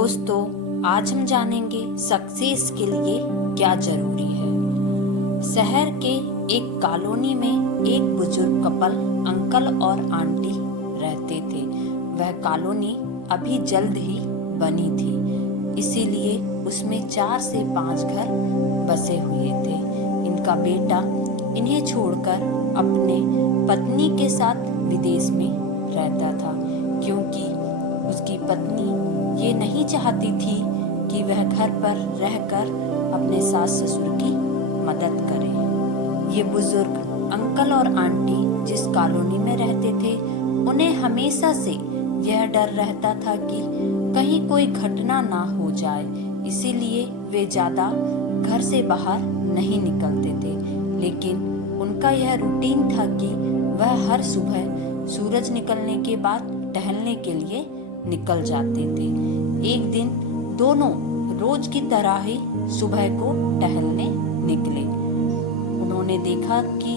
दोस्तों, आज हम जानेंगे सक्सेस के लिए क्या जरूरी है। शहर के एक कॉलोनी में एक बुजुर्ग कपल अंकल और आंटी रहते थे। वह कॉलोनी अभी जल्द ही बनी थी, इसीलिए उसमें 4 से 5 घर बसे हुए थे। इनका बेटा इन्हें छोड़कर अपने पत्नी के साथ विदेश में रहता था, क्योंकि उसकी पत्नी ये नहीं चाहती थी कि वह घर पर रहकर अपने सास ससुर की मदद करे। ये बुजुर्ग अंकल और आंटी जिस कॉलोनी में रहते थे, उन्हें हमेशा से यह डर रहता था कि कहीं कोई घटना ना हो जाए, इसीलिए वे ज़्यादा घर से बाहर नहीं निकलते थे। लेकिन उनका यह रूटीन था कि वह हर सुबह सूरज निकलने के बाद टहलने के लिए निकल जाते थे। एक दिन दोनों रोज की तरह ही सुबह को टहलने निकले। उन्होंने देखा कि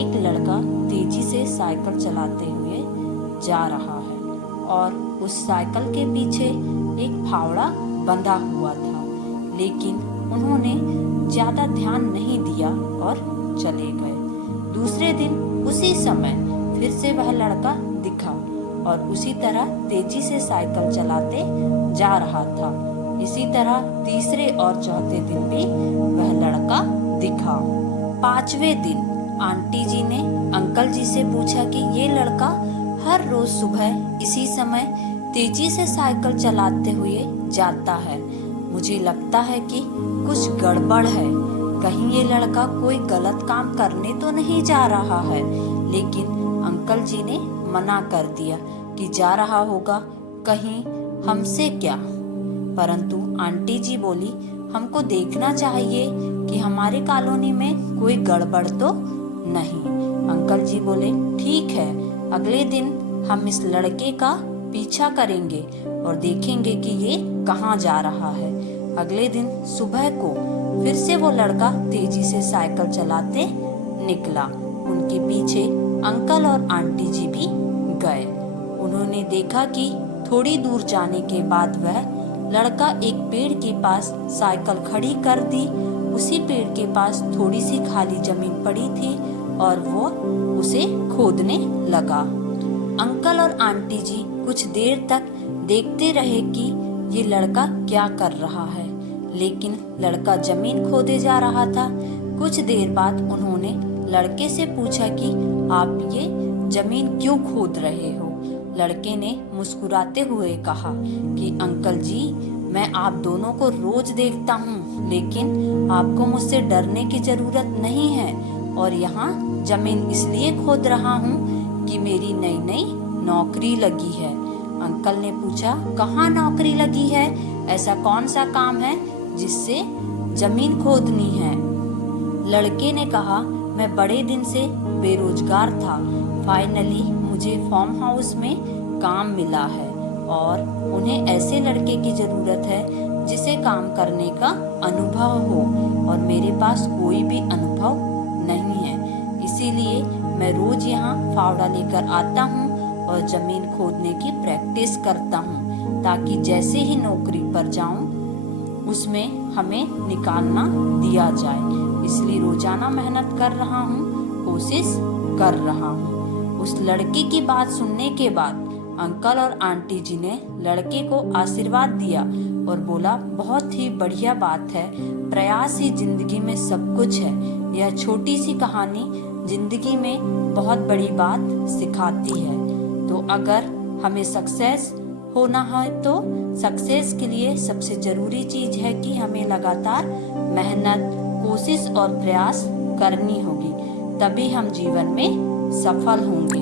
एक लड़का तेजी से साइकिल चलाते हुए जा रहा है और उस साइकिल के पीछे एक फावड़ा बंधा हुआ था, लेकिन उन्होंने ज्यादा ध्यान नहीं दिया और चले गए। दूसरे दिन उसी समय फिर से वह लड़का दिखा और उसी तरह तेजी से साइकिल चलाते जा रहा था। इसी तरह तीसरे और चौथे दिन भी वह लड़का दिखा। 5वें दिन आंटी जी ने अंकल जी से पूछा कि ये लड़का हर रोज सुबह इसी समय तेजी से साइकिल चलाते हुए जाता है। मुझे लगता है कि कुछ गड़बड़ है, कहीं ये लड़का कोई गलत काम करने तो नहीं जा रहा है। लेकिन अंकल जी ने मना कर दिया कि जा रहा होगा, कहीं हमसे क्या। परंतु आंटी जी बोली, हमको देखना चाहिए कि हमारे कॉलोनी में कोई गड़बड़ तो नहीं। अंकल जी बोले, ठीक है, अगले दिन हम इस लड़के का पीछा करेंगे और देखेंगे कि ये कहाँ जा रहा है। अगले दिन सुबह को फिर से वो लड़का तेजी से साइकिल चलाते निकला। उनके पीछे अंकल और आंटी जी भी गए। उन्होंने देखा कि थोड़ी दूर जाने के बाद वह लड़का एक पेड़ के पास साइकिल खड़ी कर दी। उसी पेड़ के पास थोड़ी सी खाली जमीन पड़ी थी और वो उसे खोदने लगा। अंकल और आंटी जी कुछ देर तक देखते रहे कि ये लड़का क्या कर रहा है, लेकिन लड़का जमीन खोदे जा रहा था। कुछ देर बाद उन्होंने लड़के से पूछा कि आप ये जमीन क्यों खोद रहे हो। लड़के ने मुस्कुराते हुए कहा कि अंकल जी, मैं आप दोनों को रोज देखता हूँ, लेकिन आपको मुझसे डरने की जरूरत नहीं है और यहाँ जमीन इसलिए खोद रहा हूँ कि मेरी नई नई नौकरी लगी है। अंकल ने पूछा, कहाँ नौकरी लगी है? ऐसा कौन सा काम है जिससे जमीन खोदनी है? लड़के ने कहा, मैं बड़े दिन से बेरोजगार था, फाइनली मुझे फार्म हाउस में काम मिला है और उन्हें ऐसे लड़के की जरूरत है जिसे काम करने का अनुभव हो, और मेरे पास कोई भी अनुभव नहीं है। इसीलिए मैं रोज यहाँ फावड़ा लेकर आता हूँ और जमीन खोदने की प्रैक्टिस करता हूँ, ताकि जैसे ही नौकरी पर जाऊँ उसमें हमें निकालना दिया जाए। इसलिए रोजाना मेहनत कर रहा हूँ, कोशिश कर रहा हूँ। उस लड़के की बात सुनने के बाद अंकल और आंटी जी ने लड़के को आशीर्वाद दिया और बोला, बहुत ही बढ़िया बात है, प्रयास ही जिंदगी में सब कुछ है। यह छोटी सी कहानी जिंदगी में बहुत बड़ी बात सिखाती है। तो अगर हमें सक्सेस होना है तो सक्सेस के लिए सबसे जरूरी चीज है कि हमें लगातार मेहनत, कोशिश और प्रयास करनी होगी, तभी हम जीवन में सफल होंगे।